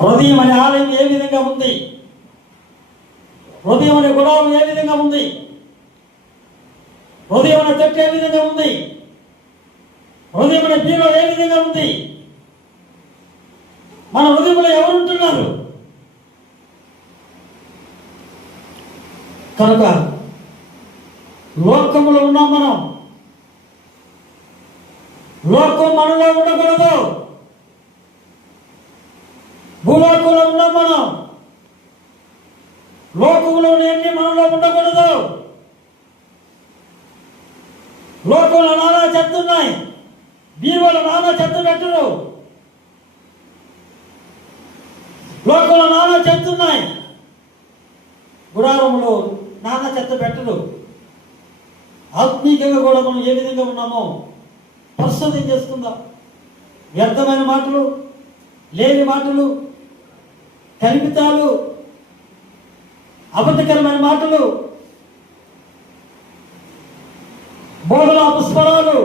హృదయం అనే ఆలయం ఏ విధంగా ఉంది, హృదయం అనే గుడారం ఏ విధంగా ఉంది, హృదయం అనే చెట్టు ఏ విధంగా ఉంది, హృదయం అనే బీరో ఏ విధంగా ఉంది, మన హృదయంలో ఎవరుంటున్నారు? కనుక లోకములో ఉన్నాం మనం. లోకం మనలో ఉండకూడదు. భూలోకంలో ఉన్నాం మనం. లోకంలో అన్ని మనలో ఉండకూడదు. లోకంలో నానా చెత్త ఉన్నాయి. బీరువాలో నానా చెత్త పెట్టరు. లోకంలో నానా చెత్త ఉన్నాయి. గుడారంలో నానా చెత్త పెట్టరు. ఆత్మీయంగా కూడా మనం ఏ విధంగా ఉన్నామో పరిశోధన చేసుకుందాం. వ్యర్థమైన మాటలు, లేని మాటలు, కల్పితాలు, అబద్ధకరమైన మాటలు, బోధనా పుష్పరాలు,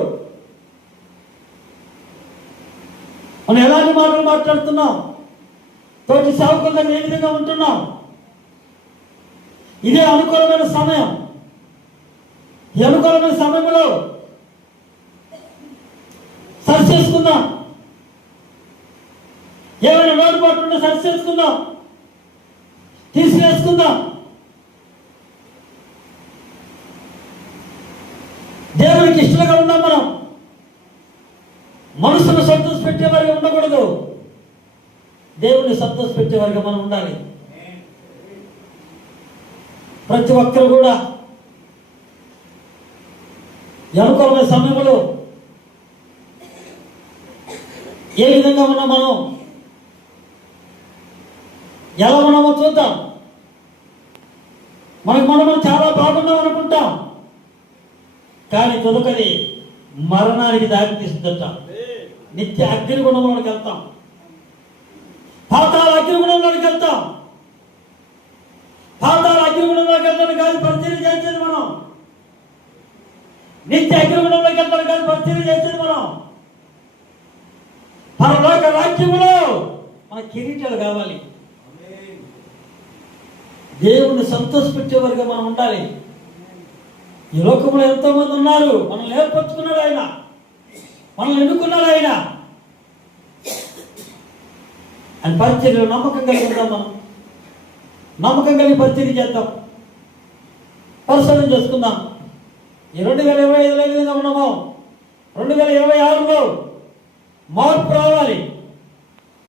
మనం ఎలాంటి మాటలు మాట్లాడుతున్నాం, తోటి సేవకుల దగ్గర ఏ విధంగా ఉంటున్నాం. ఇదే అనుకూలమైన సమయం. ఈ అనుకూలమైన సమయంలో సరి చేసుకుందాం. ఏమైనా లోటుపాటు ఉంటే సరి చేసుకుందాం, తీసివేసుకుందాం. దేవునికి ఇష్టంగా ఉందాం. మనం మనసును సంతోష పెట్టేవారిగా ఉండకూడదు, దేవుని సంతోష పెట్టేవారిగా మనం ఉండాలి. ప్రతి ఒక్కరు కూడా అనుకూలమైన సమయంలో ఏ విధంగా ఉన్నాం, మనం ఎలా ఉన్నామో చూద్దాం. మనం చాలా బాగున్నాం అనుకుంటాం, కానీ తదుపరి మరణానికి దారి తీస్తుందట. నిత్య అగ్నిగుణంలోకి వెళ్తాం, పాతాళ అగ్నిగుణంలోకి వెళ్తాం. పాతాళ అగ్నిగుణంలోకి వెళ్తాను కాదు పరిచయం చేసేది మనం. నిత్య అగ్నిగుణంలోకి వెళ్తాను కాదు పరిచయం చేసేది మనం. పరలోక రాజ్యములో మన కిరీటాలు కావాలి. దేవుణ్ణి సంతోషపెట్టేవారుగా మనం ఉండాలి. ఈ లోకంలో ఎంతో మంది ఉన్నారు. మనల్ని ఏర్పరచుకున్నాడు ఆయన, మనల్ని ఎన్నుకున్నాడు ఆయన. ఆయన పరిచర్యలో నమ్మకం కలిగి ఉందాం. మనం నమ్మకం కలిగి పరిచర్య చేద్దాం, పరిశోధన చేసుకుందాం. ఈ 2025లో ఏ విధంగా ఉన్నామో 2026లో మార్పు రావాలి.